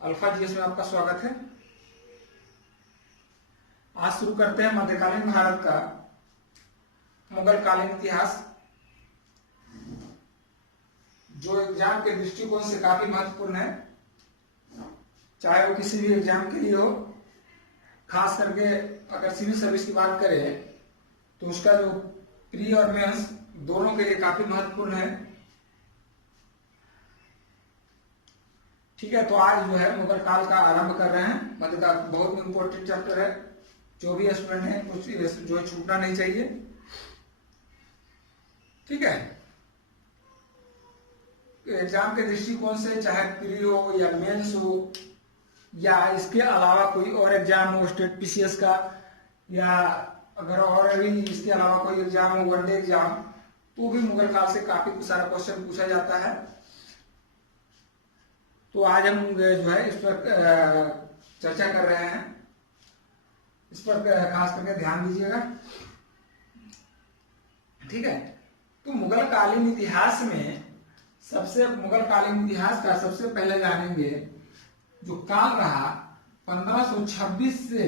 Alpha GS में आपका स्वागत है। आज शुरू करते हैं मध्यकालीन भारत का मुगल कालीन इतिहास, जो एग्जाम के दृष्टिकोण से काफी महत्वपूर्ण है, चाहे वो किसी भी एग्जाम के लिए हो। खास करके अगर सिविल सर्विस की बात करें तो उसका जो प्री और मेंस दोनों के लिए काफी महत्वपूर्ण है। ठीक है, तो आज जो है मुगल काल का आरंभ कर रहे हैं। मध्य का बहुत इंपॉर्टेंट चैप्टर है, जो भी स्टूडेंट है कुछ जो है छूटना नहीं चाहिए। ठीक है, एग्जाम के दृष्टिकोण से चाहे प्री हो या मेंस हो या इसके अलावा कोई और एग्जाम हो, स्टेट पीसीएस का, या अगर और भी इसके अलावा कोई एग्जाम हो, वनडे एग्जाम, तो भी मुगल काल से काफी सारा क्वेश्चन पूछा जाता है। तो आज हम जो है इस पर चर्चा कर रहे हैं, इस पर खास करके ध्यान दीजिएगा। ठीक है, तो मुगल कालीन इतिहास का सबसे पहले जानेंगे जो काल रहा 1526 से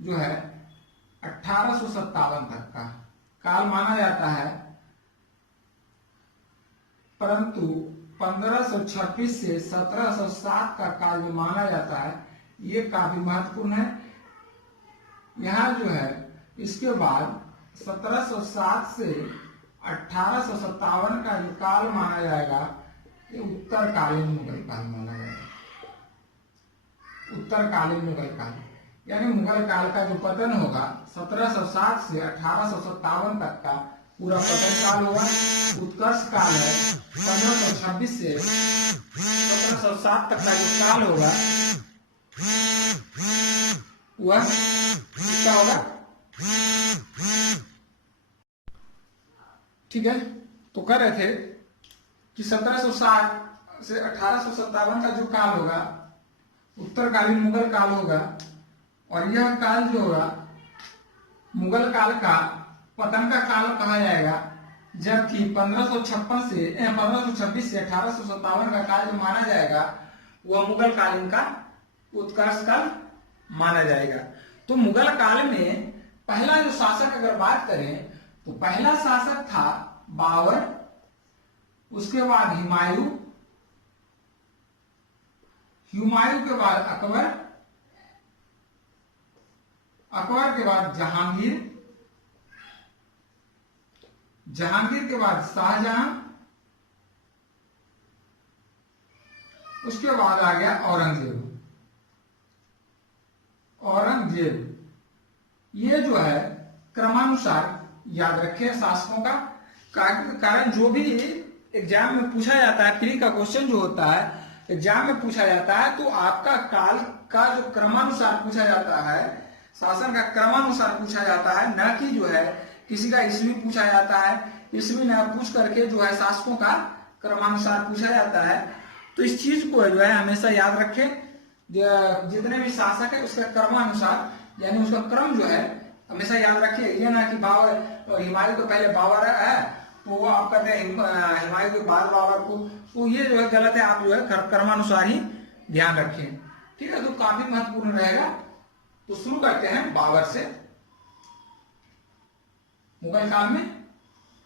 जो है 1857 तक का काल माना जाता है। परंतु 1526 से 1707 का काल जो माना जाता है, ये काफी महत्वपूर्ण है। यहाँ जो है इसके बाद 1707 से 1857 का जो काल माना जाएगा, ये उत्तरकालीन मुगल काल माना जाएगा। उत्तरकालीन मुगल काल यानी मुगल काल का जो पतन होगा 1707 से 1857 तक का पूरा पतन काल होगा। उत्कर्ष काल है 1526 से 1707 तक का जो काल होगा वह क्या होगा। ठीक है, तो कह रहे थे कि 1760 से 1857 का जो काल होगा उत्तरकालीन मुगल काल होगा, और यह काल जो होगा मुगल काल का पतन का काल कहा जाएगा। जबकि 1526 से 1857 का काल जो माना जाएगा वह मुगल कालीन का उत्कर्ष काल माना जाएगा। तो मुगल काल में पहला जो शासक अगर बात करें तो पहला शासक था बाबर, उसके बाद हुमायूं, हुमायूं के बाद अकबर, अकबर के बाद जहांगीर, जहांगीर के बाद शाहजहां, उसके बाद आ गया औरंगजेब। औरंगजेब ये जो है क्रमानुसार याद रखें शासकों का कारण जो भी एग्जाम में पूछा जाता है, प्री का क्वेश्चन जो होता है एग्जाम में पूछा जाता है, तो आपका काल का जो क्रमानुसार पूछा जाता है, शासन का क्रमानुसार पूछा जाता है, न कि जो है किसी का ईस्वी पूछा जाता है। ईस्वी न पूछ करके जो है शासकों का क्रमानुसार पूछा जाता है। तो इस चीज को जो है हमेशा याद रखें, जितने भी शासक है उसका क्रमानुसार यानी उसका क्रम जो है हमेशा याद रखिए। ये ना कि बाबर हुमायूं तो पहले बाबर है तो वो आप कहते हैं हुमायूं के बाद बाबर को, तो ये जो है गलत है। आप जो है क्रमानुसार ही ध्यान रखें। ठीक है, तो काफी महत्वपूर्ण रहेगा। तो शुरू करते हैं बाबर से। मुगल काल में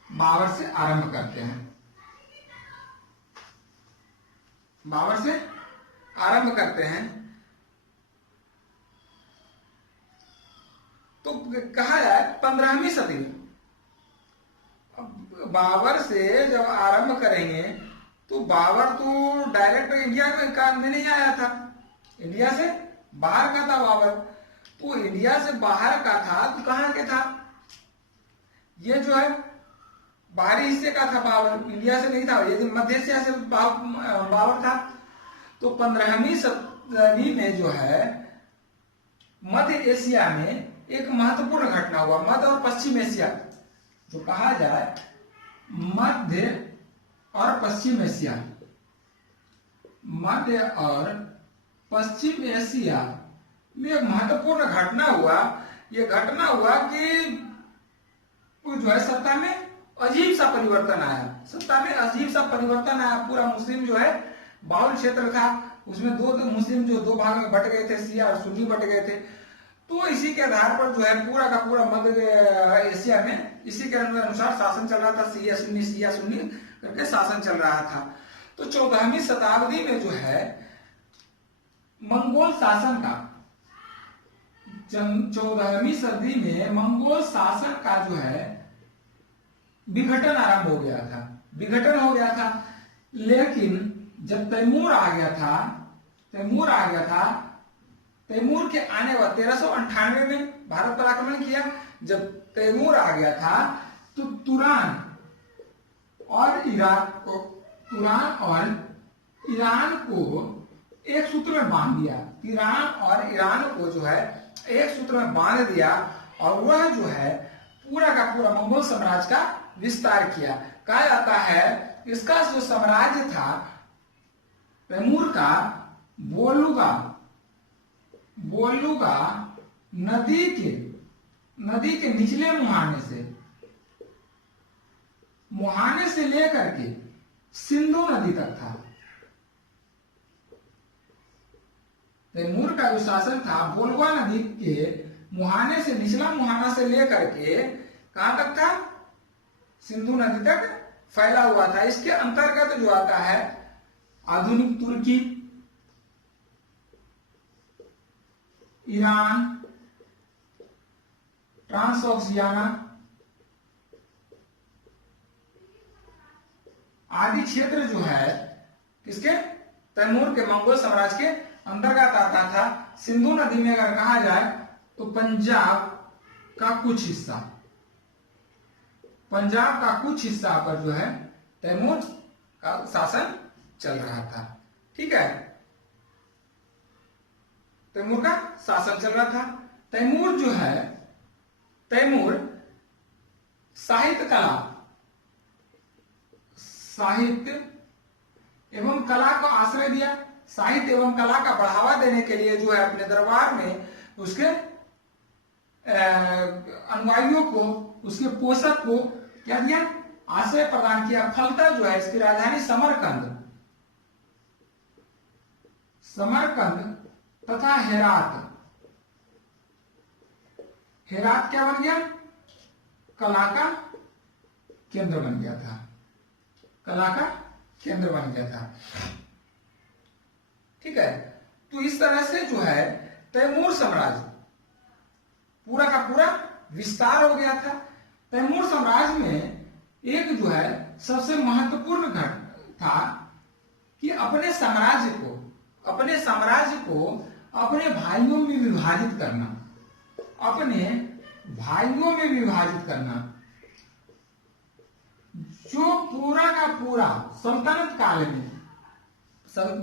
बाबर से आरंभ करते हैं। बाबर से आरंभ करते हैं तो कहा जाए 15वीं सदी में। बाबर से जब आरंभ करेंगे तो बाबर तो डायरेक्ट इंडिया में नहीं आया था, इंडिया से बाहर का था बाबर। तो इंडिया से बाहर का था तो कहां के था, ये जो है बाहरी हिस्से का था बाबर, इंडिया से नहीं था, ये मध्य एशिया से बाबर था। तो 15वीं सदी में जो है मध्य एशिया में एक महत्वपूर्ण घटना हुआ। मध्य और पश्चिम एशिया जो कहा जाए, मध्य और पश्चिम एशिया, मध्य और पश्चिम एशिया में एक महत्वपूर्ण घटना हुआ। यह घटना हुआ कि जो है सत्ता में अजीब सा परिवर्तन आया, सत्ता में अजीब सा परिवर्तन आया। पूरा मुस्लिम जो है बाहुल क्षेत्र था, उसमें दो मुस्लिम जो दो भाग में बट गए थे, शिया और सुन्नी बट गए थे। तो इसी के आधार पर जो है पूरा का पूरा मध्य एशिया में इसी के अनुसार शासन चल रहा था, शिया सुन्नी करके शासन चल रहा था। तो 14वीं शताब्दी में जो है मंगोल शासन का 14वीं सदी में मंगोल शासन का जो है विघटन आरंभ हो गया था, विघटन हो गया था। लेकिन जब तैमूर आ गया था, तैमूर के आने वाले 1398 में भारत पर आक्रमण किया। जब तैमूर आ गया था तो तुरान और ईरान को एक सूत्र में बांध दिया। ईरान और ईरान को जो है एक सूत्र में बांध दिया और वह जो है पूरा का पूरा मंगोल साम्राज्य का विस्तार किया। कहा जाता है इसका जो साम्राज्य था तैमूर का, बोलूगा नदी के निचले मुहाने से लेकर के सिंधु नदी तक था। तैमूर का जो शासन था बोलगा नदी के मुहाने से, निचला मुहाना से लेकर के कहां तक था, सिंधु नदी तक फैला हुआ था। इसके अंतर्गत जो आता है आधुनिक तुर्की, ईरान, ट्रांसऑक्सियाना आदि क्षेत्र जो है किसके, तैमूर के मंगोल साम्राज्य के अंतर्गत आता था। सिंधु नदी में अगर कहा जाए तो पंजाब का कुछ हिस्सा पर जो है तैमूर का शासन चल रहा था। ठीक है, तैमूर का शासन चल रहा था। तैमूर जो है, तैमूर साहित्य एवं कला को आश्रय दिया। साहित्य एवं कला का बढ़ावा देने के लिए जो है अपने दरबार में उसके अनुयायियों को, उसके पोषक को क्या दिया, आश्रय प्रदान किया। फलतः जो है इसकी राजधानी समरकंद तथा हेरात क्या बन गया, कला का केंद्र बन गया था, ठीक है। तो इस तरह से जो है तैमूर साम्राज्य पूरा का पूरा विस्तार हो गया था। तैमूर साम्राज्य में एक जो है सबसे महत्वपूर्ण घटना था कि अपने साम्राज्य को अपने भाइयों में विभाजित करना, जो पूरा का पूरा सल्तनत काल में,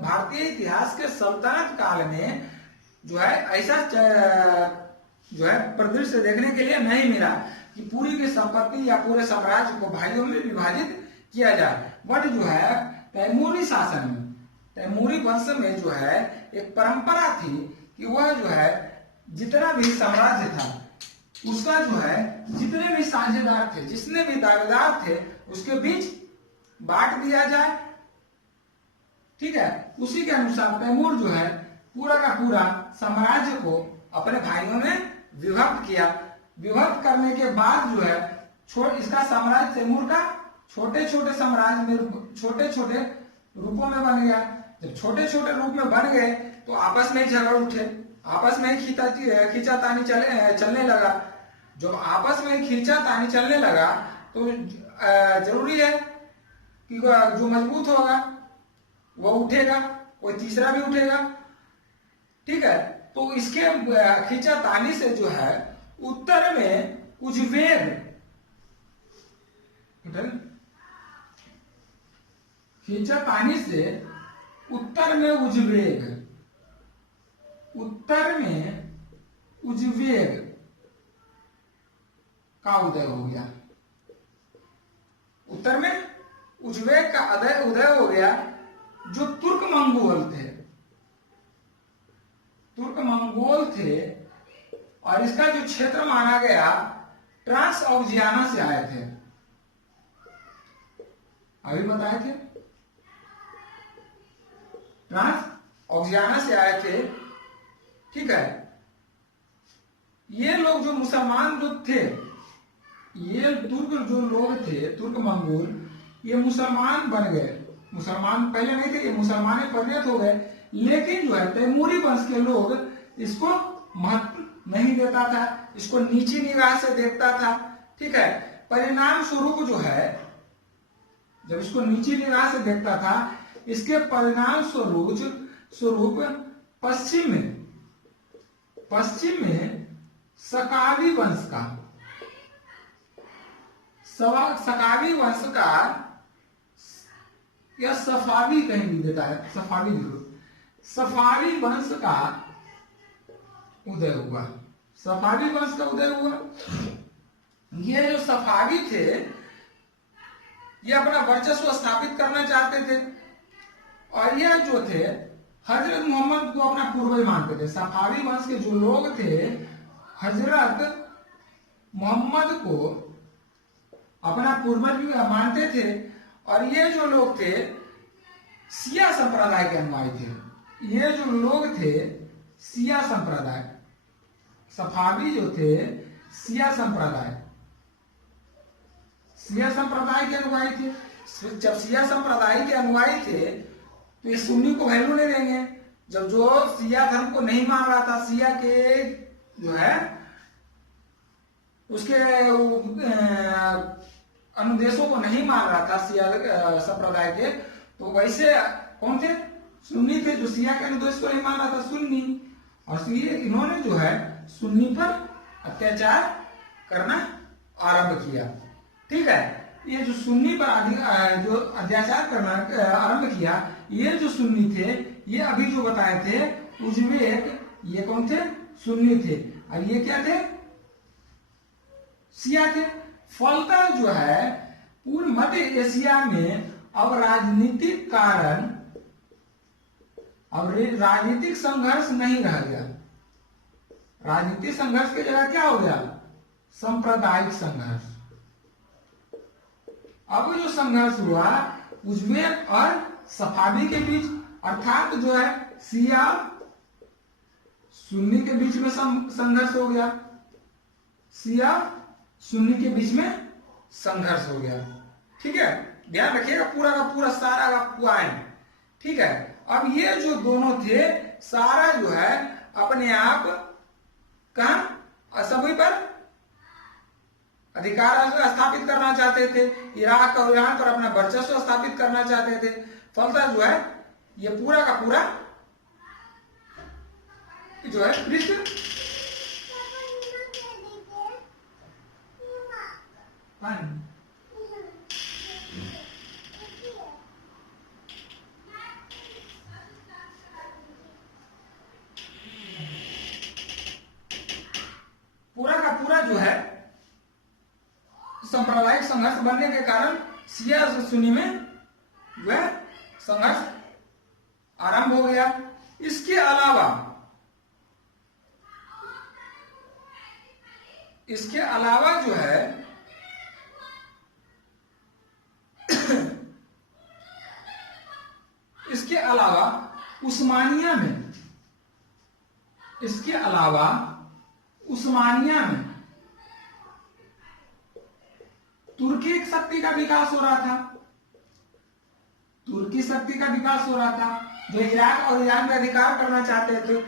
भारतीय इतिहास के सल्तनत काल में जो है ऐसा जो है परिदृश्य देखने के लिए नहीं मिला कि पूरी की संपत्ति या पूरे साम्राज्य को भाइयों में विभाजित किया जाए। बट जो है तैमूरी शासन में, तैमूरी वंश में जो है एक परंपरा थी कि वह जो है जितना भी साम्राज्य था उसका जो है जितने भी साझेदार थे, जितने भी दावेदार थे उसके बीच बांट दिया जाए। ठीक है, उसी के अनुसार तैमूर जो है पूरा का पूरा साम्राज्य को अपने भाइयों में विभक्त किया। विभक्त करने के बाद जो है इसका साम्राज्य तैमूर का छोटे छोटे साम्राज्य में, छोटे छोटे रूपों में बन गया। जब छोटे छोटे रूप में बन गए तो आपस में झगड़ उठे, आपस में खींचातानी चलने लगा। जब आपस में खींचातानी चलने लगा तो जरूरी है कि जो मजबूत होगा वो उठेगा, कोई तीसरा भी उठेगा। ठीक है, तो इसके खींचातानी से जो है उत्तर में उज्बेक, खींचातानी से उत्तर में उज्बेक का उदय हो गया। उत्तर में उज्बेक का उदय हो गया, जो तुर्क मंगोल थे और इसका जो क्षेत्र माना गया ट्रांसऑक्सियाना से आए थे। अभी बताए थे ट्रांस ऑक्सियाना से आए थे। ठीक है, ये लोग जो मुसलमान लोग थे, ये तुर्क जो लोग थे, तुर्क मंगोल, ये मुसलमान बन गए। मुसलमान पहले नहीं थे, ये मुसलमान परिणत हो गए। लेकिन जो है तैमूरी वंश के लोग इसको महत्व नहीं देता था, इसको नीची निगाह से देखता था। ठीक है, परिणाम स्वरूप जो है, जब इसको नीची निगाह से देखता था, इसके परिणाम स्वरूप पश्चिम में सकावी वंश का या सफावी कहीं भी देता है, सफावी वंश का उदय हुआ। सफावी वंश का उदय हुआ। ये जो सफावी थे, ये अपना वर्चस्व स्थापित करना चाहते थे, और ये जो थे हजरत मोहम्मद को अपना पूर्वज मानते थे। सफावी वंश के जो लोग थे, हजरत मोहम्मद को अपना पूर्वज मानते थे। और ये जो लोग थे शिया संप्रदाय के अनुयायी थे। ये जो लोग थे शिया संप्रदाय, सफावी जो थे शिया संप्रदाय के अनुयायी थे। जब शिया संप्रदाय के अनुयायी थे तो ये सुन्नी को वैल्यू नहीं देंगे। जब जो शिया धर्म को नहीं मान रहा था, शिया के जो है उसके अनुदेशों को नहीं मान रहा था शिया संप्रदाय के, तो वैसे कौन थे? सुन्नी थे, जो शिया के अनुदेश को नहीं मान रहा था, सुन्नी। और इन्होंने जो है सुन्नी पर अत्याचार करना आरंभ किया। ठीक है, ये जो सुन्नी पर जो अत्याचार करना आरंभ किया, ये जो सुन्नी थे, ये अभी जो बताए थे उज्बेक, ये कौन थे? सुन्नी थे। और ये क्या थे? शिया थे। फलतः जो है पूर्व मध्य एशिया में अब राजनीतिक संघर्ष नहीं रह गया। राजनीतिक संघर्ष की जगह क्या हो गया? सांप्रदायिक संघर्ष। अब जो संघर्ष हुआ उज्बेक और सफावी के बीच, अर्थात जो है शिया सुन्नी के बीच में संघर्ष हो गया। शिया सुन्नी के बीच में संघर्ष हो गया। ठीक है, ध्यान रखिएगा, पूरा का पूरा सारा का पॉइंट। ठीक है, अब ये जो दोनों थे, सारा जो है अपने आप कहां सभी पर अधिकार स्थापित करना चाहते थे। इराक और ईरान पर अपना वर्चस्व स्थापित करना चाहते थे। फलतः जो है ये पूरा का पूरा जो है पूरा का पूरा जो है सांप्रदायिक संघर्ष बनने के कारण शिया सुन्नी में वह संघर्ष आरंभ हो गया। इसके अलावा जो है इसके अलावा उस्मानिया में तुर्की शक्ति का विकास हो रहा था। तुर्की शक्ति का विकास हो रहा था, जो इराक और ईरान में अधिकार करना चाहते थे।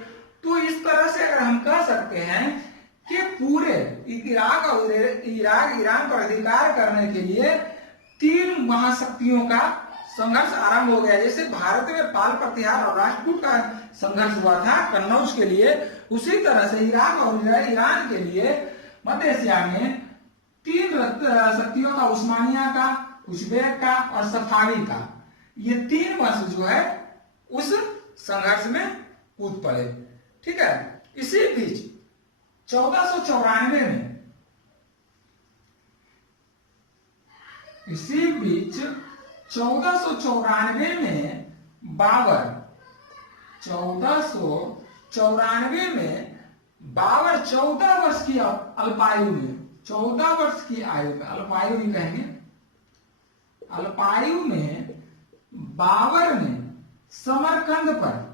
तो इस तरह से अगर हम कह सकते हैं कि पूरे इराक और ईरान पर अधिकार करने के लिए तीन महाशक्तियों का संघर्ष आरंभ हो गया। जैसे भारत में पाल प्रतिहार और राष्ट्रकूट का संघर्ष हुआ था कन्नौज के लिए, उसी तरह से इराक और ईरान के लिए मध्य एशिया में तीन शक्तियों का, उस्मानिया का, उज्बेक का और सफावी का, ये तीन वंश जो है उस संघर्ष में कूद पड़े। ठीक है, इसी बीच 1494 में बाबर 14 वर्ष की अल्पायु में, 14 वर्ष की आयु में, अल्पायु नहीं कहेंगे, अल्पायु में बाबर ने समरकंद पर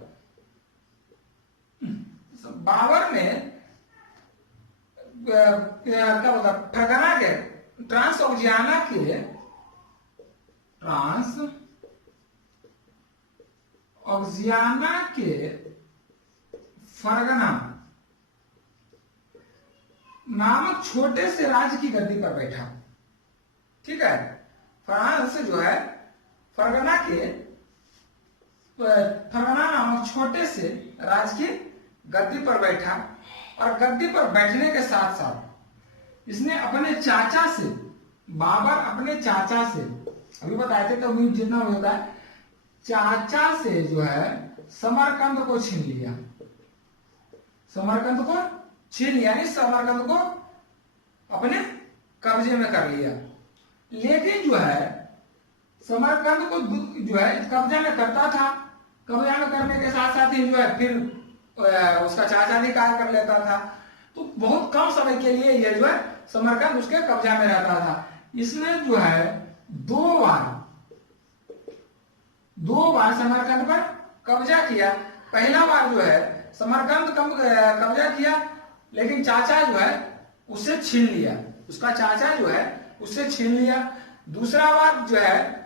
बाबर ने क्या बोलता फरगना के ट्रांसऑक्सियाना के फरगना नामक छोटे से राज्य की गद्दी पर बैठा। ठीक है, फ्रांस जो है फरगना नामक छोटे से राज्य की गद्दी पर बैठा, और गद्दी पर बैठने के साथ साथ इसने अपने चाचा से, बाबर अपने चाचा से, अभी बताए थे तो जितना होता है, चाचा से जो है समरकंद को छीन लिया, समरकंद को छीन लिया, यानी समरकंद को अपने कब्जे में कर लिया। लेकिन जो है समरकंद को जो है कब्जा में करता था, कब्जा में करने के साथ साथ ही जो है फिर उसका चाचा अधिकार कर लेता था। तो बहुत कम समय के लिए ये जो है समरकंद उसके कब्जा में रहता था। इसने जो है दो बार समरकंद पर कब्जा किया। पहला बार जो है समरकंद कब्जा किया, लेकिन चाचा जो है उससे छीन लिया, उसका चाचा जो है उससे छीन लिया। दूसरा बार जो है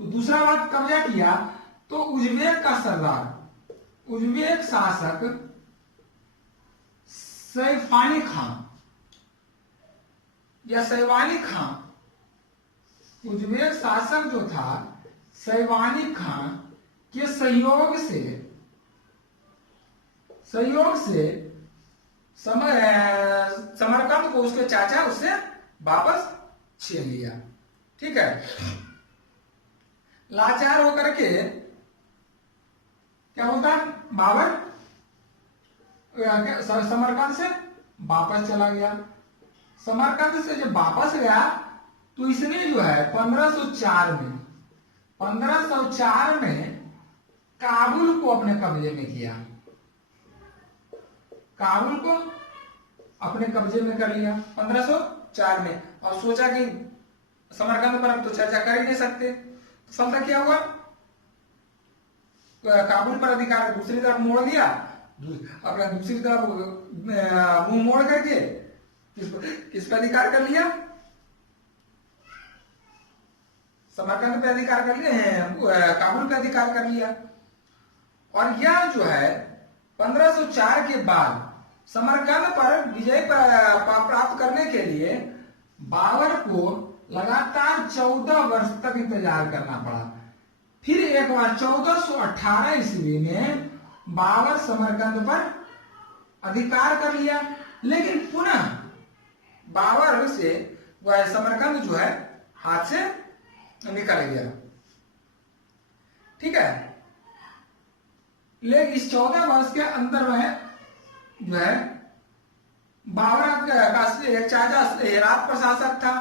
दूसरा बार कब्जा किया तो उज्बेक का सरदार, उज्बेक शासक सैफानी खान या सैवानी खान, उज्बेक शासक जो था सैवानी खान के सहयोग से समरकंद को उसके चाचा उससे वापस छीन लिया। ठीक है, लाचार होकर के क्या होता है, बाबर समरकंद से वापस चला गया। समरकंद से जब वापस गया तो इसने जो है 1504 में काबुल को अपने कब्जे में किया, काबुल को अपने कब्जे में कर लिया 1504 में। और सोचा कि समरकंद पर अब तो चर्चा कर ही नहीं सकते, तो फलता क्या हुआ, काबुल पर अधिकार दूसरी तरफ मोड़ दिया, अपना दूसरी तरफ मुंह मोड़ करके किस पर अधिकार कर लिया, समरकंद पे अधिकार कर लिया, काबुल पे अधिकार कर लिया। और यह जो है 1504 के बाद समरकंद पर विजय प्राप्त करने के लिए बाबर को लगातार 14 वर्ष तक इंतजार करना पड़ा। फिर एक बार 1418 ईस्वी में बाबर समरकंद पर अधिकार कर लिया, लेकिन पुनः बाबर से वह समरकंद जो है हाथ से निकल गया। ठीक है, लेकिन इस 14 वर्ष के अंदर में जो है बाबर का एक चाचा हेरात प्रशासक था,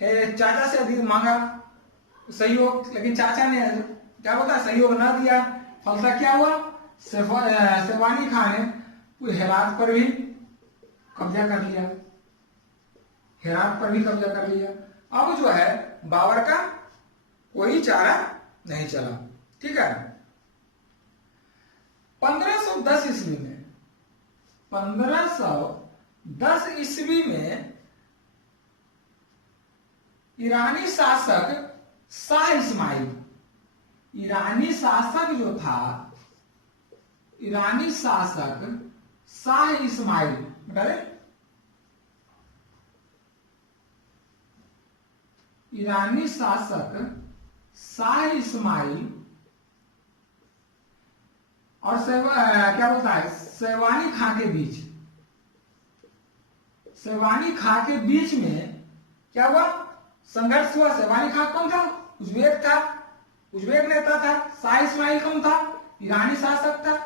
चाचा से अधिक मांगा सहयोग, लेकिन चाचा ने क्या बोलता सहयोग न दिया। फलता क्या हुआ, सैवानी खान ने हेरात पर भी कब्जा कर लिया, हेरात पर भी कब्जा कर लिया। अब जो है बाबर का कोई चारा नहीं चला। ठीक है, 1510 ईस्वी में 1510 ईस्वी में ईरानी शासक शाह इस्माइल, ईरानी शासक जो था, ईरानी शासक शाह इस्माइल, ईरानी शासक शाह इस्माइल और क्या बोलता है सैवानी खां के बीच, सैवानी खां के बीच में क्या हुआ, संघर्ष हुआ। सैवानी खां कौन था, उज्बेक था, उज्बेक नेता था। शाह इस्माइल कौन था, ईरानी शासक था।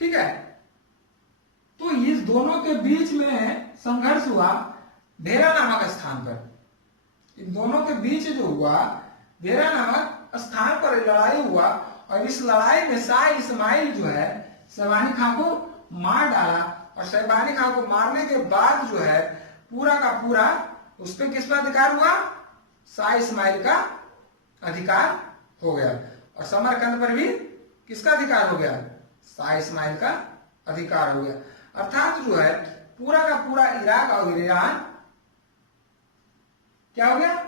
ठीक है, तो इस दोनों के बीच में संघर्ष हुआ भेरा नामक स्थान पर। इन दोनों के बीच जो हुआ भेरा नामक स्थान पर लड़ाई हुआ, और इस लड़ाई में शाह इस्माइल जो है सैवानी खां को मार डाला। और सैवानी खां को मारने के बाद जो है पूरा का पूरा उस पर किस पर अधिकार हुआ, शाह इस्माइल का अधिकार हो गया। और समरकंद पर भी किसका अधिकार हो गया? शाह इस्माइल का अधिकार हो गया। अर्थात जो है पूरा का पूरा इराक और ईरान क्या हो गया?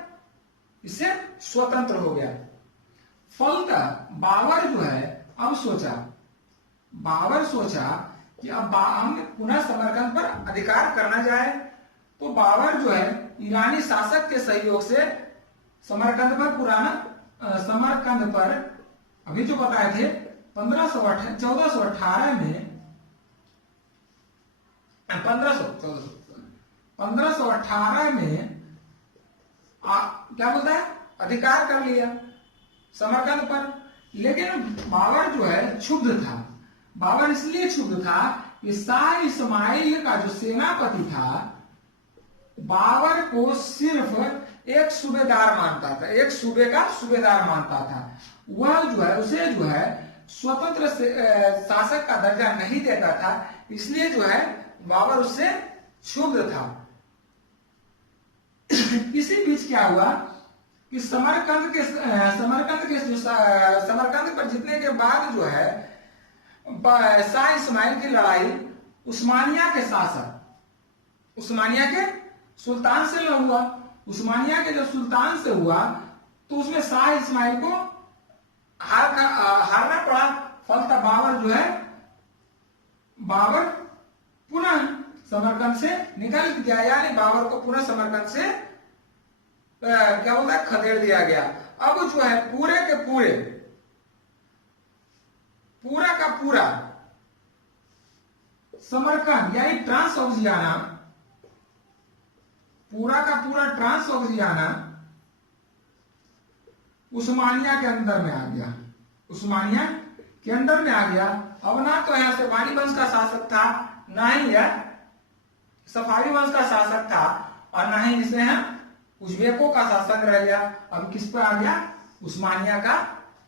इससे स्वतंत्र हो गया। फलतः बाबर जो है अब बाबर सोचा कि अब हम पुनः समरकंद पर अधिकार करना चाहे, तो बाबर जो है ईरानी शासक के सहयोग से समरकंद पर अभी जो बताए थे 1418 में 1518 में क्या बोलता है? अधिकार कर लिया समरकंद पर। लेकिन बाबर जो है क्षुब्ध था। बाबर इसलिए क्षुब्ध था कि शाह इस्माइल का जो सेनापति था बाबर को सिर्फ एक सूबेदार मानता था, एक सूबे का सूबेदार मानता था। वह जो है उसे जो है स्वतंत्र शासक का दर्जा नहीं देता था। इसलिए जो है बाबर उससे क्षुब्ध था। इसी बीच क्या हुआ कि समरकंद पर जीतने के बाद जो है शाह इस्माइल की लड़ाई उस्मानिया के सुल्तान से हुआ। उस्मानिया के जब सुल्तान से हुआ तो उसमें शाह इस्माइल को हारना पड़ा। फलतः बाबर पुनः समरकंद से निकल गया, यानी बाबर को पुनः समरकंद से क्या बोलता है? खदेड़ दिया गया। अब जो है पूरा का पूरा समरकंद यानी ट्रांसऑक्सियाना, पूरा का पूरा ट्रांसऑक्सियाना उस्मानिया के अंदर में आ गया। उस्मानिया के अंदर में आ गया। अब ना तो यहां से वाणी वंश का शासक था, ना ही यह सफावी वंश का शासक था, और ना ही इसमें है उज्बेकों का शासन रह गया। अब किस पर आ गया? उस्मानिया का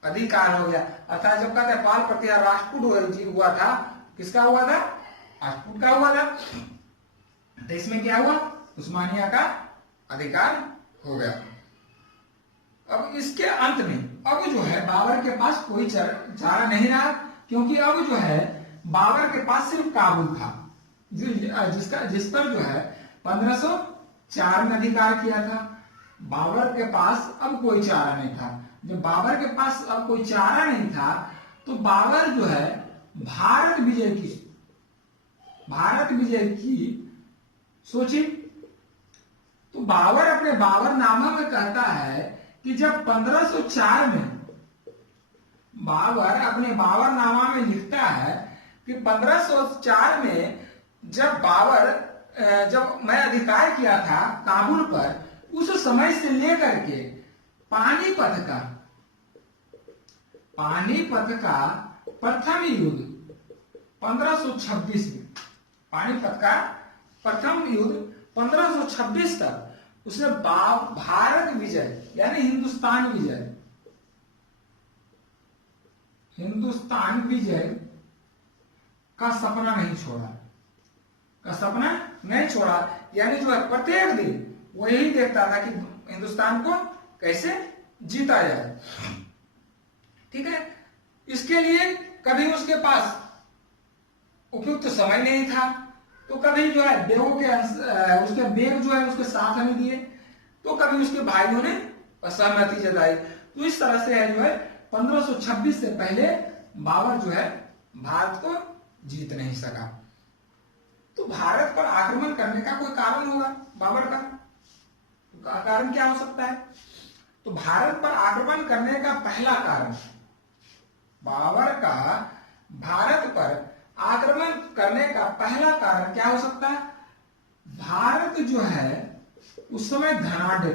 अधिकार हो गया। अर्थात जब कहते हैं पाल प्रतिहार राष्ट्रकूट हुआ था, किसका हुआ था? राष्ट्रकूट का हुआ था। तो इसमें क्या हुआ? उस्मानिया का अधिकार हो गया। अब इसके अंत में अब जो है बाबर के पास कोई चारा नहीं रहा, क्योंकि अब जो है बाबर के पास सिर्फ काबुल था, जिस पर जो है 1504 में अधिकार किया था। बाबर के पास अब कोई चारा नहीं था। जब बाबर के पास अब कोई चारा नहीं था तो बाबर जो है भारत विजय की सोची। तो बाबर अपने बाबरनामा में कहता है कि जब 1504 में बाबर अपने बाबरनामा में लिखता है कि 1504 में जब मैं अधिकार किया था काबुल पर, उस समय से लेकर के पानीपत का प्रथम युद्ध 1526 में, पानीपत का प्रथम युद्ध 1526 तक उसने भारत विजय यानी हिंदुस्तान विजय का सपना नहीं छोड़ा। यानी जो है प्रत्येक दिन वही देखता था कि हिंदुस्तान को कैसे जीता जाए। ठीक है। इसके लिए कभी उसके पास उपयुक्त समय नहीं था, तो कभी जो है उसके बेग जो है उसके साथ नहीं दिए, तो कभी उसके भाइयों ने असहमति जताई। तो इस तरह से है जो है 1526 से पहले बाबर जो है भारत को जीत नहीं सका। तो भारत पर आक्रमण करने का कोई कारण होगा बाबर का, तो कारण क्या हो सकता है? तो भारत पर आक्रमण करने का पहला कारण, बाबर का भारत पर आक्रमण करने का पहला कारण क्या हो सकता है? भारत जो है उस समय धनाढ्य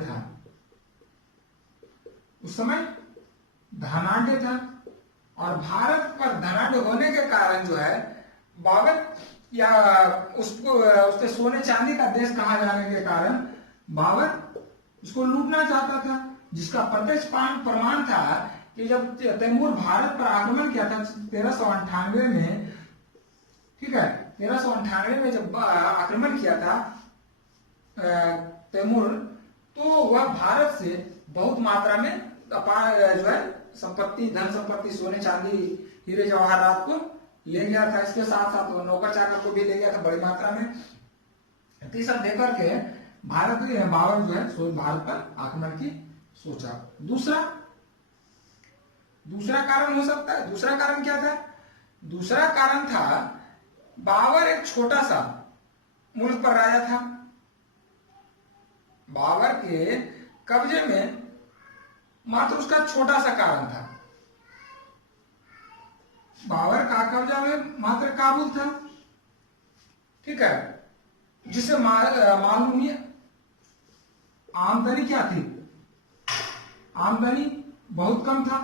था, और भारत पर धनाढ्य होने के कारण जो है बाबर या उसके सोने चांदी का देश कहा जाने के कारण बाबर उसको लूटना चाहता था, जिसका प्रत्यक्ष प्रमाण था कि जब तैमूर भारत पर आक्रमण किया था 1398 में, ठीक है, 1398 में जब आक्रमण किया था तैमूर, तो वह भारत से बहुत मात्रा में अपार जो है संपत्ति, धन संपत्ति, सोने चांदी, हीरे जवाहरात को ले गया था। इसके साथ साथ वो नौकर चाकर को भी ले गया था बड़ी मात्रा में। तो ये सब देकर के बाबर जो है भारत पर आक्रमण की सोचा। दूसरा कारण हो सकता है। दूसरा कारण क्या था? दूसरा कारण था बाबर एक छोटा सा मुल्क पर राजा था। बाबर के कब्जे में मात्र उसका छोटा सा कारण था। बाबर का कब्जा में मात्र काबुल था, ठीक है, जिसे मालूम ही आमदनी क्या थी? आमदनी बहुत कम था।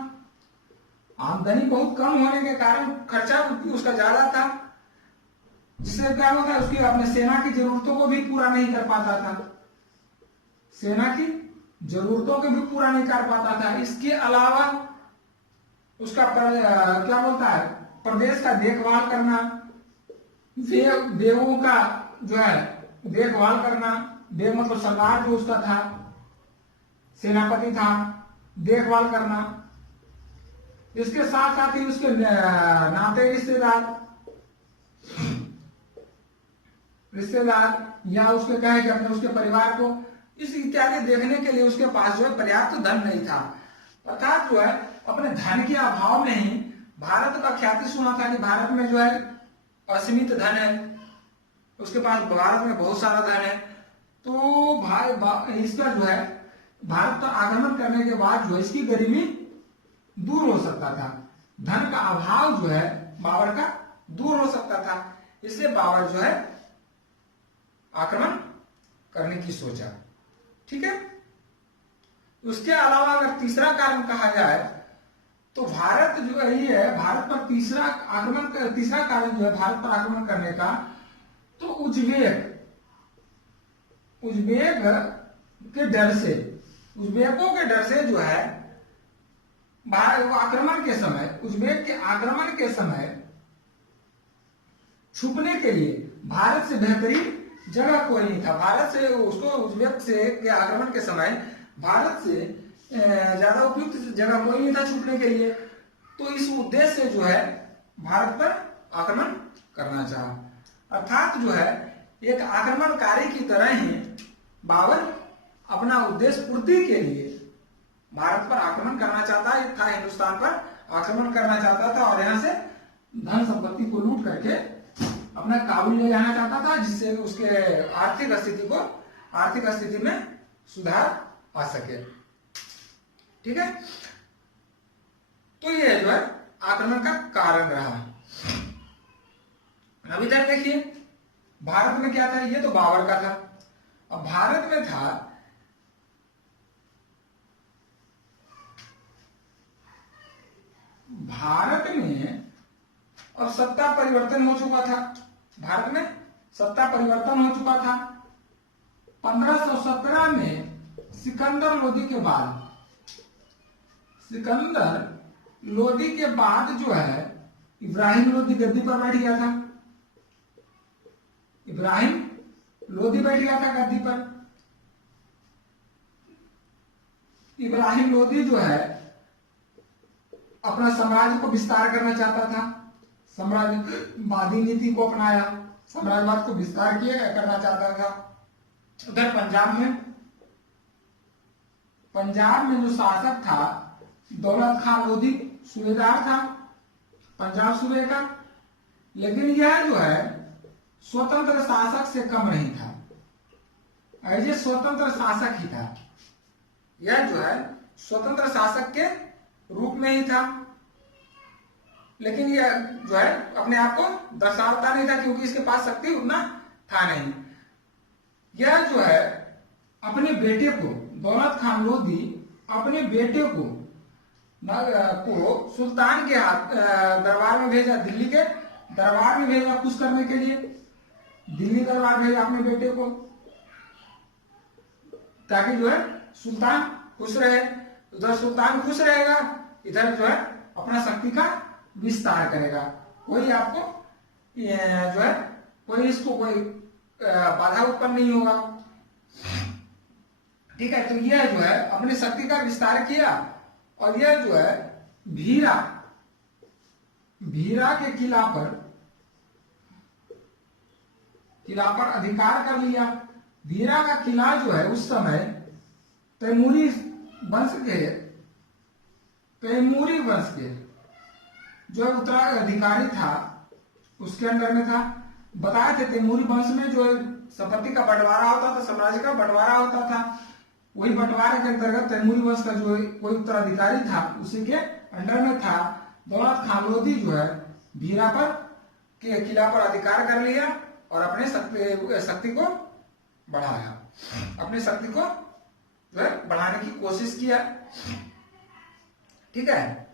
आमदनी बहुत कम होने के कारण खर्चा उसका ज्यादा था, जिससे क्या होता है उसकी अपने सेना की जरूरतों को भी पूरा नहीं कर पाता था। सेना की जरूरतों को भी पूरा नहीं कर पाता था। इसके अलावा उसका क्या बोलता है, प्रदेश का देखभाल करना, बेवों का जो है देखभाल करना, बेव मतलब सरदार जो उसका था, सेनापति था, देखभाल करना। इसके साथ साथ ही उसके नाते रिश्तेदार या उसके कहे कि अपने उसके परिवार को इस इत्यादि देखने के लिए उसके पास जो है पर्याप्त धन नहीं था। अर्थात जो है अपने धन के अभाव में ही भारत का ख्याति सुना था कि भारत में जो है असीमित धन है, उसके पास भारत में बहुत सारा धन है। तो इसका जो है भारत पर आक्रमण करने के बाद जो इसकी गरीबी दूर हो सकता था, धन का अभाव जो है बाबर का दूर हो सकता था। इसलिए बाबर जो है आक्रमण करने की सोचा, ठीक है। उसके अलावा अगर तीसरा कारण कहा जाए तो भारत जो है भारत पर तीसरा कारण जो है भारत पर आक्रमण करने का, तो उज्बेक के डर से, उज्बेकों के डर से जो है आक्रमण के समय, उज्बेक के आक्रमण के समय छुपने के लिए भारत से बेहतरीन जगह कोई नहीं था। भारत से उसको उज्बेक से के आक्रमण के समय भारत से ज्यादा उपयुक्त जगह कोई नहीं था छुपने के लिए। तो इस उद्देश्य से जो है भारत पर आक्रमण करना चाहा। अर्थात जो है एक आक्रमणकारी की तरह ही बाबर अपना उद्देश्य पूर्ति के लिए भारत पर आक्रमण करना चाहता था, हिंदुस्तान पर आक्रमण करना चाहता था और यहां से धन संपत्ति को लूट करके अपना काबू ले जाना चाहता था, जिससे उसके आर्थिक स्थिति में सुधार आ सके, ठीक है। तो ये जो है आक्रमण का कारण रहा। अब इधर देखिए भारत में क्या था, ये तो बाबर का था। अब भारत में था भारत में अब सत्ता परिवर्तन हो चुका था। भारत में सत्ता परिवर्तन हो चुका था। 1517 में सिकंदर लोदी के बाद जो है इब्राहिम लोदी गद्दी पर बैठ गया था। इब्राहिम लोदी बैठ गया था गद्दी पर। इब्राहिम लोदी जो है अपना साम्राज्य को विस्तार करना चाहता था, साम्राज्यवादी नीति को अपनाया, साम्राज्यवाद को विस्तार करना चाहता था। उधर पंजाब में जो शासक था दौलत खान लोधी सूबेदार था पंजाब सूबे का, लेकिन यह जो है स्वतंत्र शासक से कम नहीं था, ऐसे स्वतंत्र शासक ही था। यह जो है स्वतंत्र शासक के रूप में ही था, लेकिन यह जो है अपने आप को दर्शाता नहीं था क्योंकि इसके पास शक्ति उतना था नहीं। यह जो है अपने बेटे को, दौलत खान लोधी अपने बेटे को सुल्तान के हाथ दरबार में भेजा, दिल्ली के दरबार में भेजा खुश करने के लिए। दिल्ली दरबार भेजा अपने बेटे को ताकि जो है सुल्तान खुश रहे। उधर सुल्तान खुश रहेगा, इधर जो है अपना शक्ति का विस्तार करेगा। कोई आपको जो है कोई बाधा उत्पन्न नहीं होगा। ठीक है, तो यह जो है अपनी शक्ति का विस्तार किया और यह जो है भीरा के किला पर अधिकार कर लिया। भीरा का किला जो है उस समय तैमूरी वंश के जो उत्तराधिकारी था उसके अंडर में था। बताए थे तैमूरी वंश में जो संपत्ति का बंटवारा होता था, साम्राज्य का बंटवारा होता था, वही बंटवारे के अंतर्गत तैमूरी वंश का जो कोई उत्तराधिकारी था उसी के अंडर में था। दौलत खान लोधी जो है भीरा पर के किला पर अधिकार कर लिया और अपने शक्ति को बढ़ाया, अपनी शक्ति को जो है बढ़ाने की कोशिश किया। ठीक है,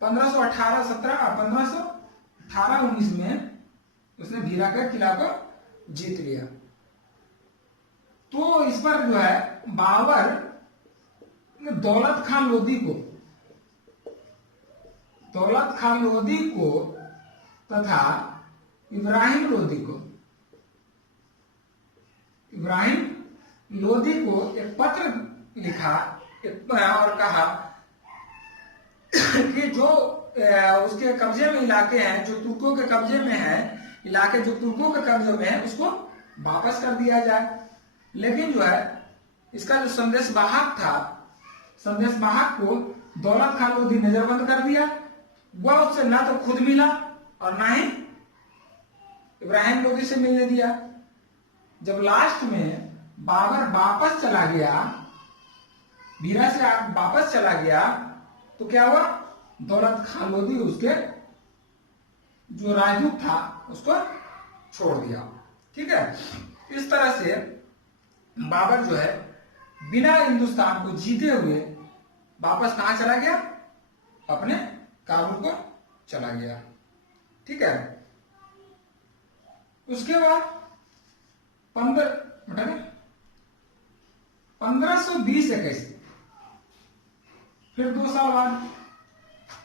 1518-19 में उसने भीरा के किला को जीत लिया। तो इस पर जो है बाबर ने दौलत खान लोधी को तथा इब्राहिम लोधी को एक पत्र लिखा और कहा कि जो उसके कब्जे में इलाके हैं, जो तुर्कों के कब्जे में है, इलाके जो तुर्कों के कब्जे में है उसको वापस कर दिया जाए। लेकिन जो है इसका जो संदेशवाहक था, संदेशवाहक को दौलत खान लोधी नजरबंद कर दिया। वह उससे ना तो खुद मिला और ना ही इब्राहिम लोधी से मिलने दिया। जब लास्ट में बाबर वापस चला गया, भीरा से वापस चला गया, तो क्या हुआ, दौलत खान लोधी उसके जो राजदूत था उसको छोड़ दिया। ठीक है, इस तरह से बाबर जो है बिना हिंदुस्तान को जीते हुए वापस कहां चला गया, अपने काबुल को चला गया। ठीक है, उसके बाद 1520-21 फिर 2 साल बाद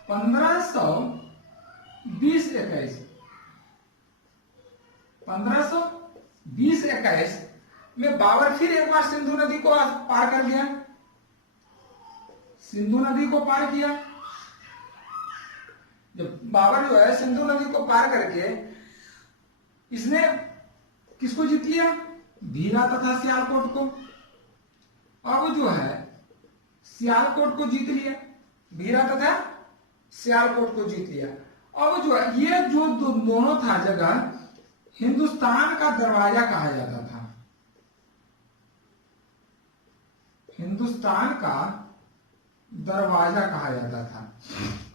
1520-21 में बाबर फिर एक बार सिंधु नदी को पार कर गया, सिंधु नदी को पार किया। जब बाबर जो है सिंधु नदी को पार करके इसने किसको जीत लिया, भीरा तथा सियालकोट को। अब जो है सियालकोट को जीत लिया, भीरा तथा सियालकोट को जीत लिया। अब जो है ये जो दोनों था जगह हिंदुस्तान का दरवाजा कहा जाता था, हिंदुस्तान का दरवाजा कहा जाता था।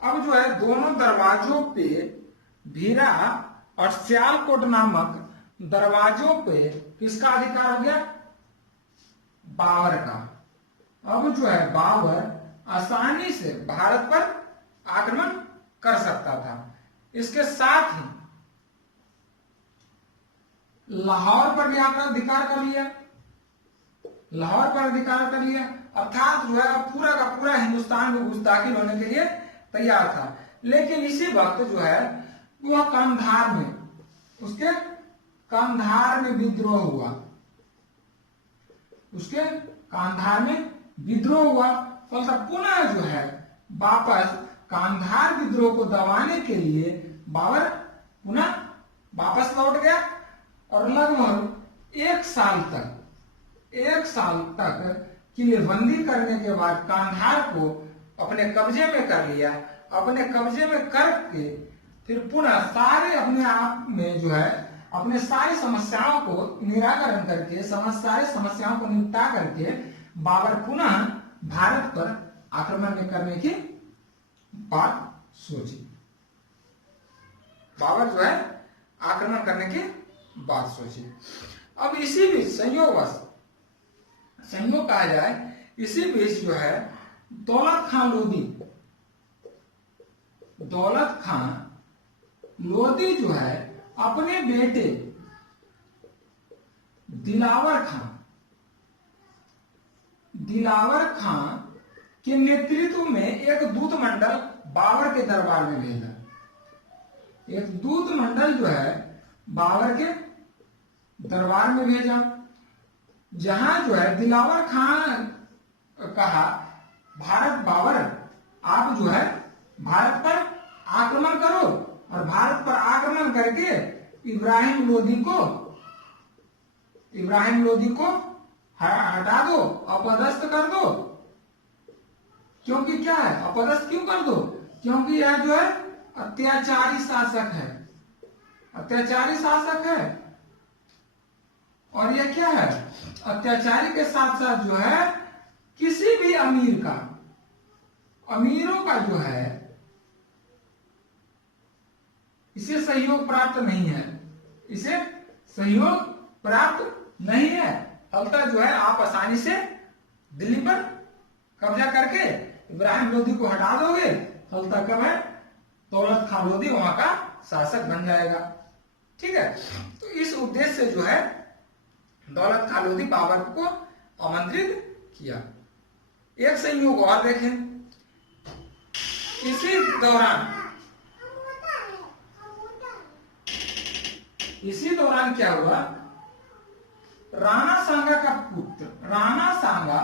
अब जो है दोनों दरवाजों पे, भीरा और सियालकोट नामक दरवाजों पे किसका अधिकार हो गया, बाबर का। अब जो है बाबर आसानी से भारत पर आक्रमण कर सकता था। इसके साथ ही लाहौर पर भी अपना अधिकार कर लिया, लाहौर पर अधिकार कर लिया, अर्थात जो है अब पूरा का पूरा हिंदुस्तान में घुस दाखिल होने के लिए तैयार था। लेकिन इसी वक्त जो है वह कंधार में, उसके कंधार में विद्रोह हुआ, उसके कंधार में विद्रोह हुआ। फलतः पुनः जो है वापस कंधार विद्रोह को दबाने के लिए बाबर पुनः वापस लौट गया और लगभग एक साल तक किलेबंदी करने के बाद कंधार को अपने कब्जे में कर लिया। अपने कब्जे में करके फिर पुनः सारे अपने आप में जो है अपने सारी समस्याओं को निराकरण करके, सारे समस्याओं को निपटा करके बाबर पुनः भारत पर आक्रमण करने की बात सोची। बाबर जो है आक्रमण करने की बात सोची। अब इसी बीच संयोग कहा जाए, इसी बीच जो है दौलत खान लोधी जो है अपने बेटे दिलावर खान के नेतृत्व में एक दूत मंडल बाबर के दरबार में भेजा। एक दूत मंडल जो है बाबर के दरबार में भेजा, जहां जो है दिलावर खान कहा भारत बाबर, आप जो है भारत पर आक्रमण करो और भारत पर आक्रमण करके इब्राहिम लोदी को हटा दो, अपदस्थ कर दो। क्योंकि क्या है, अपदस्थ क्यों कर दो? क्योंकि यह जो है अत्याचारी शासक है, अत्याचारी शासक है। और यह क्या है, अत्याचारी के साथ साथ जो है किसी भी अमीरों का जो है इसे सहयोग प्राप्त नहीं है, इसे सहयोग प्राप्त नहीं है। फलतः जो है आप आसानी से दिल्ली पर कब्जा करके इब्राहिम लोदी को हटा दोगे। फलतः कब है, दौलत खान लोदी वहां का शासक बन जाएगा। ठीक है, तो इस उद्देश्य से जो है दौलत खान लोदी बाबर को आमंत्रित किया। एक संयोग और देखें, इसी दौरान क्या हुआ, राणा सांगा का पुत्र, राणा सांगा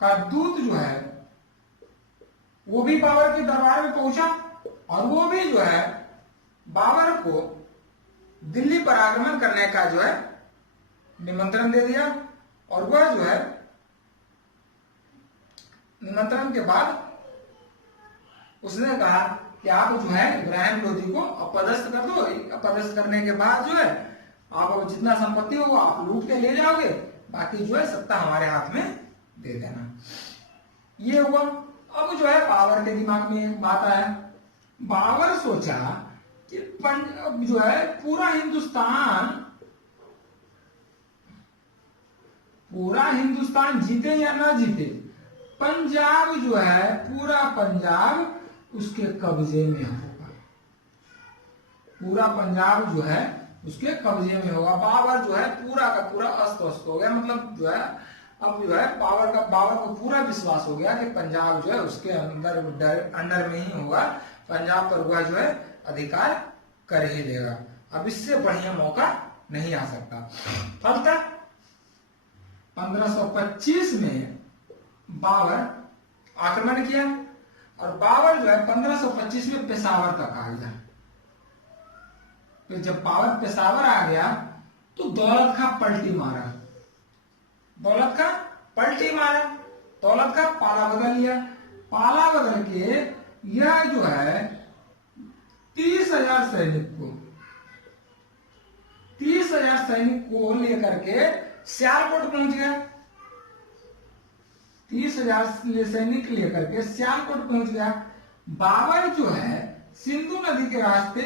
का दूत जो है वो भी बाबर के दरबार में पहुंचा और वो भी जो है बाबर को दिल्ली पर आक्रमण करने का जो है निमंत्रण दे दिया। और वह जो है निमंत्रण के बाद उसने कहा कि आप जो है इब्राहिम लोदी को अपदस्थ कर दो। अपदस्थ करने के बाद जो है आप जितना संपत्ति होगा आप लूट के ले जाओगे, बाकी जो है सत्ता हमारे हाथ में दे देना। ये हुआ। अब जो है बाबर के दिमाग में एक बात आया, बाबर सोचा कि जो है पूरा हिंदुस्तान जीते या ना जीते, पंजाब जो है पूरा पंजाब उसके कब्जे में होगा, पूरा पंजाब जो है उसके कब्जे में होगा। बाबर जो है पूरा का पूरा अस्त व्यस्त हो गया। मतलब जो है अब जो है बाबर को पूरा विश्वास हो गया कि पंजाब जो है उसके अंडर में ही होगा, पंजाब पर वह जो है अधिकार कर ही लेगा। अब इससे बढ़िया मौका नहीं आ सकता। फलतः 1525 में बाबर आक्रमण किया और बाबर जो है 1525 में पेशावर तक आ गया। तो जब बाबर पेशावर आ गया तो दौलत खां पलटी मारा, दौलत खां पलटी मारा, दौलत खां पाला बदल लिया। पाला बदल के यह जो है 30,000 सैनिक को लेकर के सियालकोट पहुंच गया। 30,000 सैनिक लेकर के सियालकोट पहुंच गया। बाबर जो है सिंधु नदी के रास्ते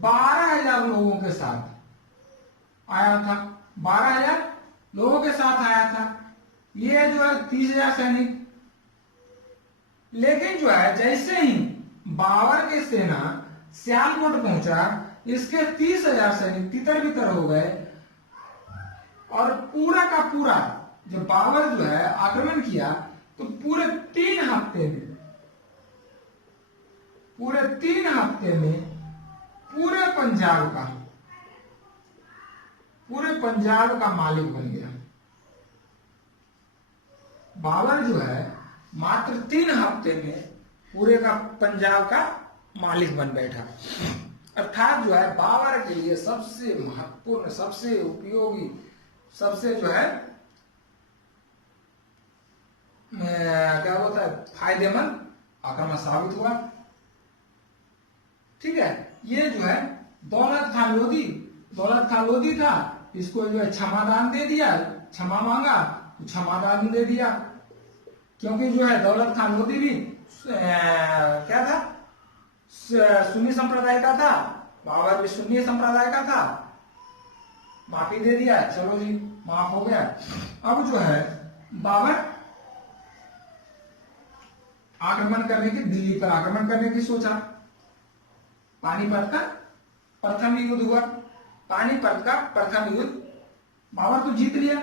12,000 लोगों के साथ आया था, 12,000 लोगों के साथ आया था। ये जो है 30,000 सैनिक। लेकिन जो है जैसे ही बाबर की सेना सियालकोट पहुंचा, इसके 30,000 सैनिक तितर बितर हो गए और पूरा का पूरा जब बाबर जो है आक्रमण किया तो पूरे 3 हफ्ते में पूरे पंजाब का मालिक बन गया। बाबर जो है मात्र 3 हफ्ते में पूरे का पंजाब का मालिक बन बैठा। अर्थात जो है बाबर के लिए सबसे महत्वपूर्ण, सबसे उपयोगी, सबसे जो है क्या होता है फायदेमंद आक्रमण साबित हुआ। ठीक है, ये जो है दौलत खान लोदी था, इसको जो है क्षमादान दे दिया, क्षमा मांगा तो क्षमादान दे दिया। क्योंकि जो है दौलत खान लोदी भी क्या था, सुन्नी संप्रदाय का था, बाबर भी सुन्नी संप्रदाय का था, माफी दे दिया, चलो जी माफ हो गया। अब जो है बाबर आक्रमण करने की, दिल्ली पर आक्रमण करने की सोचा। पानीपत का प्रथम युद्ध हुआ, पानीपत का प्रथम युद्ध बाबर तो जीत लिया।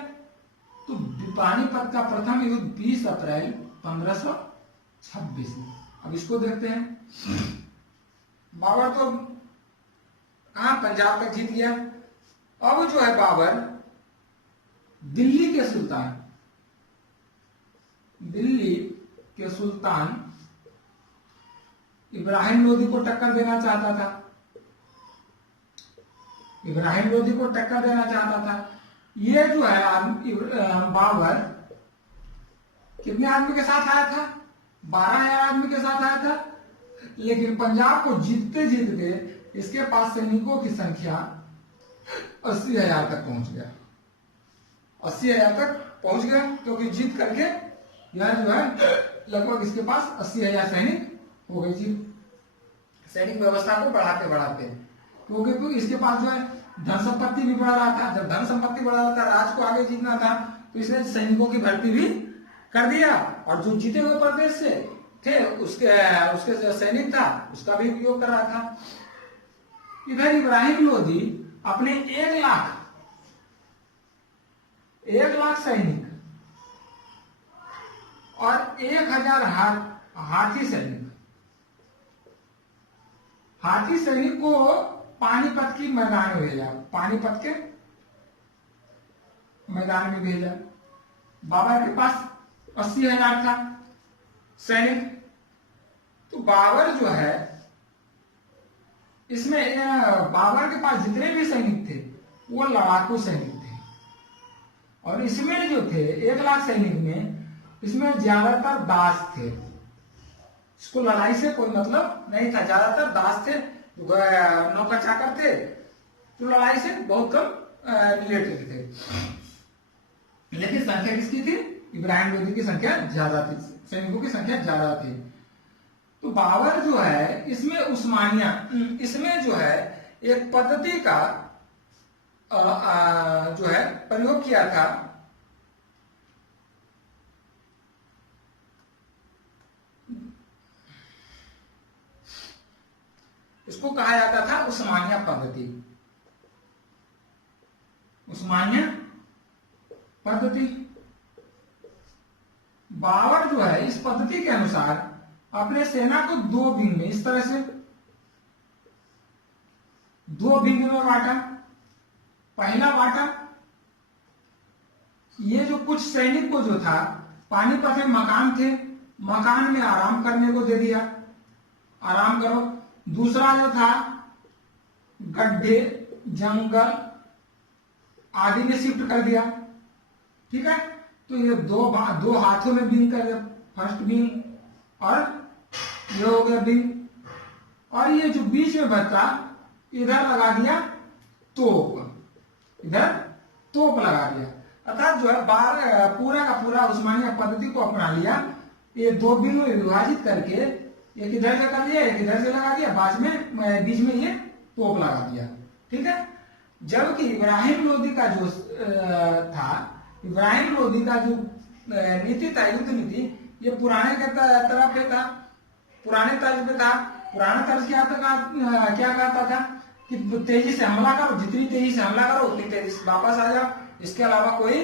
तो पानीपत का प्रथम युद्ध 20 अप्रैल 1526 में। अब इसको देखते हैं। बाबर तो पंजाब तक जीत गया। अब जो है बाबर दिल्ली के सुल्तान दिल्ली के सुल्तान इब्राहिम लोदी को टक्कर देना चाहता था। इब्राहिम लोदी को टक्कर देना चाहता था। ये जो है बाबर कितने आदमी के साथ आया था? 12,000 आदमी के साथ आया था। लेकिन पंजाब को जीतते जीतते इसके पास सैनिकों की संख्या 80,000 तक पहुंच गया। 80,000 तक पहुंच गया, क्योंकि जीत करके यह जो है लगभग इसके पास 80,000 सैनिक हो गई थी। सैनिक व्यवस्था को बढ़ाते बढ़ाते, क्योंकि इसके पास जो है धन संपत्ति भी बढ़ा रहा था। जब धन संपत्ति बढ़ा रहा था, राज को आगे जीतना था, तो इसने सैनिकों की भर्ती भी कर दिया। और जो जीते हुए प्रदेश से थे उसके जो सैनिक था उसका भी उपयोग कर रहा था। इधर इब्राहिम लोदी अपने 1 लाख सैनिक और 1,000 हाथी सैनिक को पानीपत की मैदान में भेजा। पानीपत के मैदान में भेजा। बाबर के पास 80,000 था सैनिक। तो बाबर जो है इसमें बाबर के पास जितने भी सैनिक थे वो लड़ाकू सैनिक थे। और इसमें जो थे 1 लाख सैनिक में, इसमें ज्यादातर दास थे। इसको लड़ाई से कोई मतलब नहीं था। ज्यादातर दास थे, नौकर चाकर थे, तो लड़ाई से बहुत कम रिलेटेड थे। लेकिन संख्या किसकी थी? इब्राहिम लोदी की संख्या ज्यादा थी, सैनिकों की संख्या ज्यादा थी। तो बाबर जो है इसमें उस्मानिया, इसमें जो है एक पद्धति का जो है प्रयोग किया था। इसको कहा जाता था उस्मानिया पद्धति। उस्मानिया पद्धति। बाबर जो है इस पद्धति के अनुसार अपने सेना को 2 विंग में, इस तरह से 2 विंग में बांटा। पहला बांटा, ये जो कुछ सैनिक को जो था, पानीपत में मकान थे, मकान में आराम करने को दे दिया, आराम करो। दूसरा जो था गड्ढे, जंगल आदि में शिफ्ट कर दिया। ठीक है, तो ये दो हाथों में विंग कर दिया, फर्स्ट विंग, और ये हो गया विंग। और ये जो बीच में बचा इधर लगा दिया तोप, इधर तोप लगा दिया। अर्थात जो है पूरा का पूरा उस्मानिया पद्धति को अपना लिया। ये 2 विंग में विभाजित करके एक इधर से कर दिया, एक इधर से लगा दिया, बीच में ये तोप लगा दिया। ठीक है, जबकि इब्राहिम लोदी का जो था, इब्राहिम लोदी का जो नीति था, युद्ध नीति, ये पुराने के तरफ पे था, पुराने तर्ज पे था। पुराना तर्ज क्या कहता था कि तेजी से हमला करो, जितनी तेजी से हमला करो उतनी तेजी से वापस आ जाओ। इसके अलावा कोई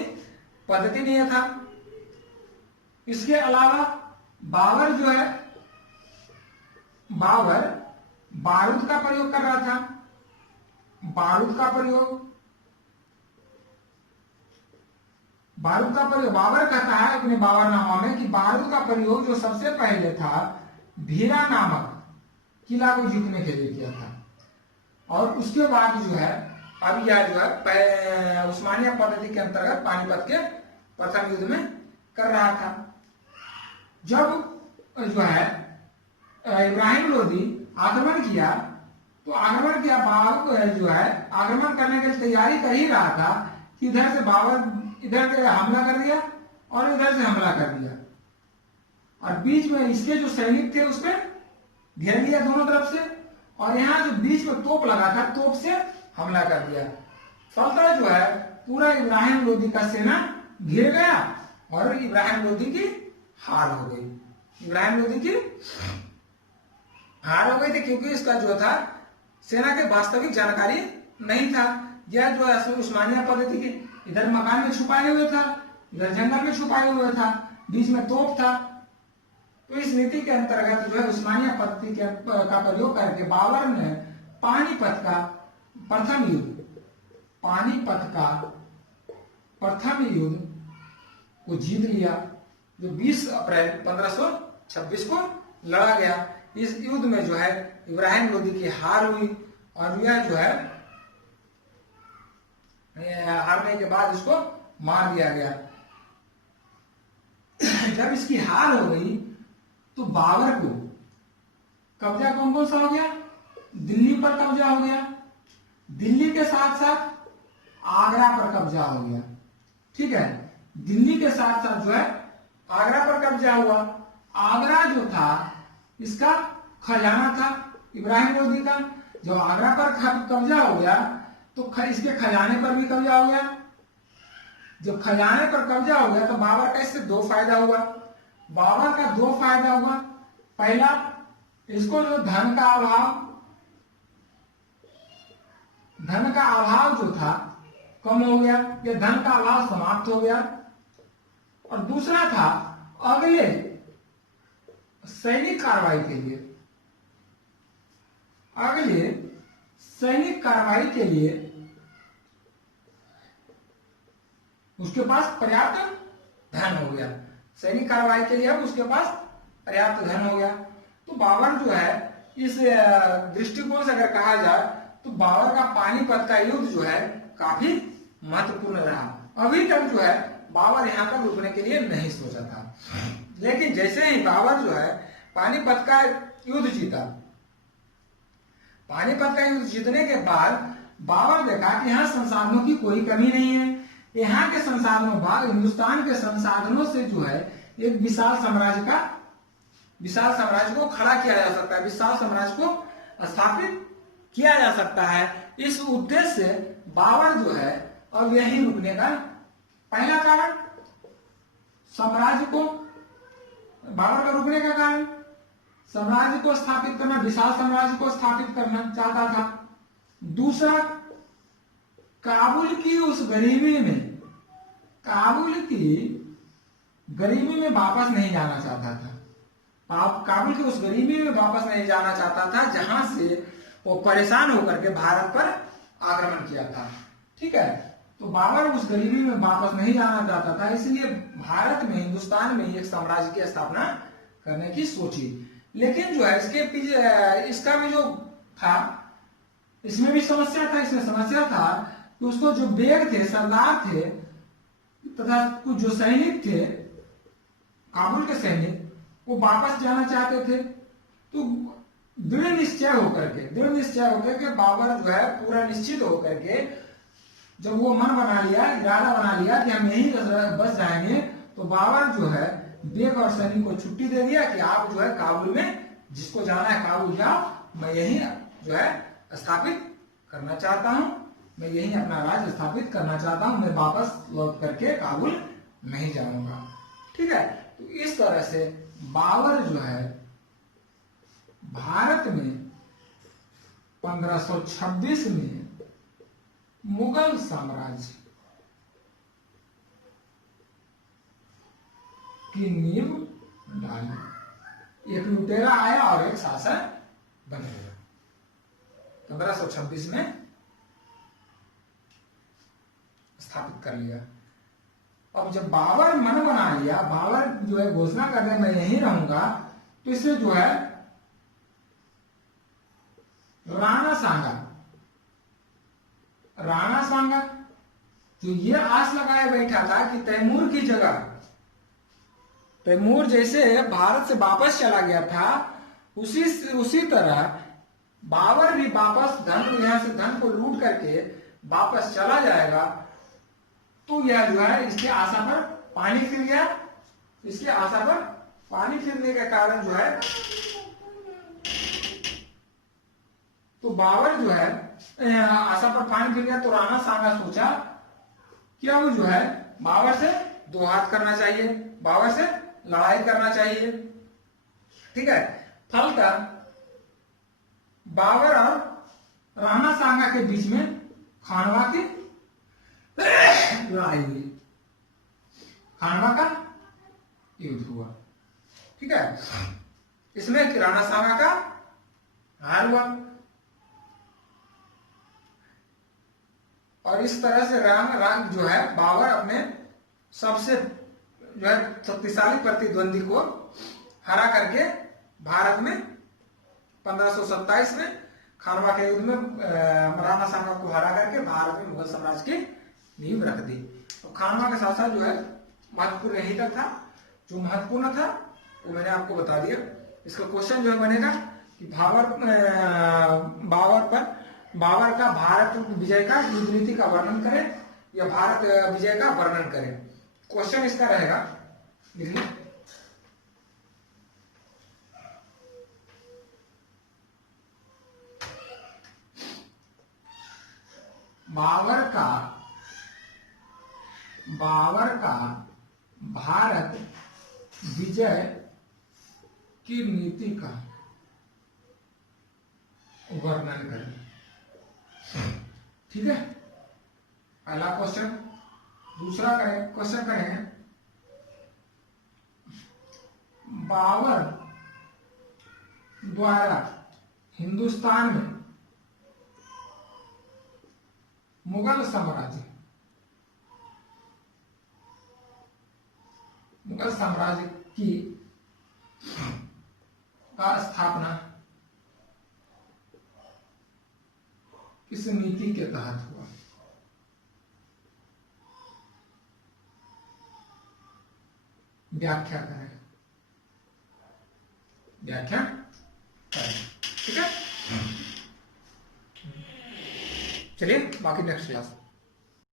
पद्धति नहीं था। इसके अलावा बाबर जो है, बाबर बारूद का प्रयोग कर रहा था। बारूद का प्रयोग बाबर कहता है अपने बाबरनामा में कि बारूद का प्रयोग जो सबसे पहले था भीरा नामक किला को जीतने के लिए किया था। और उसके बाद जो है अब यह जो है उस्मानिया पद्धति के अंतर्गत पानीपत के प्रथम युद्ध में कर रहा था। जब जो है इब्राहिम लोदी आक्रमण किया, तो आक्रमण किया, बाबर जो है आक्रमण करने की तैयारी कर ही रहा था कि इधर से बाबर इधर से हमला कर दिया और इधर से हमला कर दिया, और बीच में इसके जो सैनिक थे उसमें घेर लिया दोनों तरफ से, और यहाँ जो बीच में तोप लगा था, तोप से हमला कर दिया। फलतः जो है पूरा इब्राहिम लोदी का सेना घिर गया और इब्राहिम लोदी की हार हो गई। इब्राहिम लोदी की हार हो गई थी, क्योंकि इसका जो था सेना के वास्तविक जानकारी नहीं था। यह जो है उस्मानिया पद्धति की, इधर मकान में छुपाए हुए था, इधर जंगल में छुपाए हुए था, बीच में तोप था। तो इस नीति के अंतर्गत जो है उस्मानिया पद्धति का प्रयोग करके बाबर ने पानीपत का प्रथम युद्ध को जीत लिया। जो 20 अप्रैल 1526 को लड़ा गया। इस युद्ध में जो है इब्राहिम लोदी की हार हुई और यह जो है हारने के बाद इसको मार दिया गया। जब इसकी हार हो गई तो बाबर को कब्जा कौन कौन सा हो गया? दिल्ली पर कब्जा हो गया, दिल्ली के साथ साथ आगरा पर कब्जा हो गया। ठीक है, दिल्ली के साथ साथ जो है आगरा पर कब्जा हुआ। आगरा जो था इसका खजाना था इब्राहिम लोदी का। जब आगरा पर कब्जा हो गया तो इसके खजाने पर भी कब्जा हो गया। जब खजाने पर कब्जा हो गया तो बाबर का इससे दो फायदा हुआ। बाबर का दो फायदा हुआ। पहला, इसको जो धन का अभाव जो था कम हो गया, ये धन का अभाव समाप्त हो गया। और दूसरा था अगले सैनिक कार्रवाई के लिए उसके पास पर्याप्त धन हो गया। सैनिक कार्रवाई के लिए अब उसके पास पर्याप्त धन हो गया। तो बाबर जो है इस दृष्टिकोण से अगर कहा जाए तो बाबर का पानीपत का युद्ध जो है काफी महत्वपूर्ण रहा। अभी तक जो है बाबर यहाँ तक रुकने के लिए नहीं सोचा था, लेकिन जैसे ही बाबर जो है पानीपत का युद्ध जीता, पानीपत का युद्ध जीतने के बाद बाबर देखा कि यहाँ संसाधनों की कोई कमी नहीं है। यहाँ के संसाधनों, हिंदुस्तान के संसाधनों से जो है एक विशाल साम्राज्य को खड़ा किया जा सकता है, विशाल साम्राज्य को स्थापित किया जा सकता है। इस उद्देश्य से बाबर जो है अब यहीं रुकने का पहला कारण, बाबर का रुकने का कारण साम्राज्य को स्थापित करना, विशाल साम्राज्य को स्थापित करना चाहता था। दूसरा, काबुल की गरीबी में वापस नहीं जाना चाहता था। काबुल की उस गरीबी में वापस नहीं जाना चाहता था जहां से वो परेशान होकर के भारत पर आक्रमण किया था। ठीक है, तो बाबर उस गरीबी में वापस नहीं जाना चाहता था, इसलिए भारत में, हिंदुस्तान में एक साम्राज्य की स्थापना करने की सोची। लेकिन जो है इसके पीछे इसका भी जो था, इसमें भी समस्या था। इसमें समस्या था कि उसको जो बेग थे, सरदार थे तथा कुछ जो सैनिक थे, काबुल के सैनिक, वो वापस जाना चाहते थे। तो दृढ़ निश्चय होकर के बाबर जो है पूरा निश्चित होकर के जब वो इरादा बना लिया कि हम यहीं बस जाएंगे, तो बाबर जो है बेग और सैनिक को छुट्टी दे दिया कि आप जो है काबुल में, जिसको जाना है काबुल जाओ, मैं यहीं जो है स्थापित करना चाहता हूं, मैं यहीं अपना राज्य स्थापित करना चाहता हूं, मैं वापस लौट करके काबुल नहीं जाऊंगा। ठीक है, तो इस तरह से बाबर जो है भारत में 1526 में मुगल साम्राज्य की नींव डाली। एक लुटेरा आया और एक शासक बन गया। 1526 में स्थापित कर लिया। अब जब बाबर मन बना लिया, बाबर जो है घोषणा कर दिया मैं यहीं रहूंगा, तो इससे जो है राणा सांगा जो ये आस लगाए बैठा था कि तैमूर की जगह, तैमूर जैसे भारत से वापस चला गया था, उसी तरह बाबर भी वापस यहां से धन को लूट करके वापस चला जाएगा। तो यह जो है इसके आशा पर पानी फिर गया। इसके आशा पर पानी फिरने के कारण जो है, तो बाबर जो है आशा पर पानी फिर गया। तो राणा सांगा सोचा कि अब जो है बाबर से दो हाथ करना चाहिए, बाबर से लड़ाई करना चाहिए। ठीक है, फलतः बाबर और राणा सांगा के बीच में खानवा की लड़ाई हुई, खानवा का युद्ध हुआ। ठीक है, इसमें राणा सांगा का हार हुआ और इस तरह से राम जो है बाबर अपने सबसे जो है शक्तिशाली प्रतिद्वंदी को हरा करके भारत में 1527 में खानवा के युद्ध में मराठा साम्राज्य को हरा करके भारत में मुगल साम्राज्य की नींव रख दी। तो खानवा के साथ साथ जो है महत्वपूर्ण यही तक था, जो महत्वपूर्ण था वो मैंने आपको बता दिया। इसका क्वेश्चन जो है बनेगा कि बाबर का भारत विजय का युद्ध नीति का वर्णन करें या भारत विजय का वर्णन करें। क्वेश्चन इसका रहेगा, लिखिए बाबर का भारत विजय की नीति का वर्णन करें। ठीक है, पहला क्वेश्चन। दूसरा क्वेश्चन करें, बाबर द्वारा हिंदुस्तान में मुगल साम्राज्य की स्थापना किस नीति के तहत हुआ? व्याख्या करें। ठीक है, चलिए बाकी नेक्स्ट क्लास।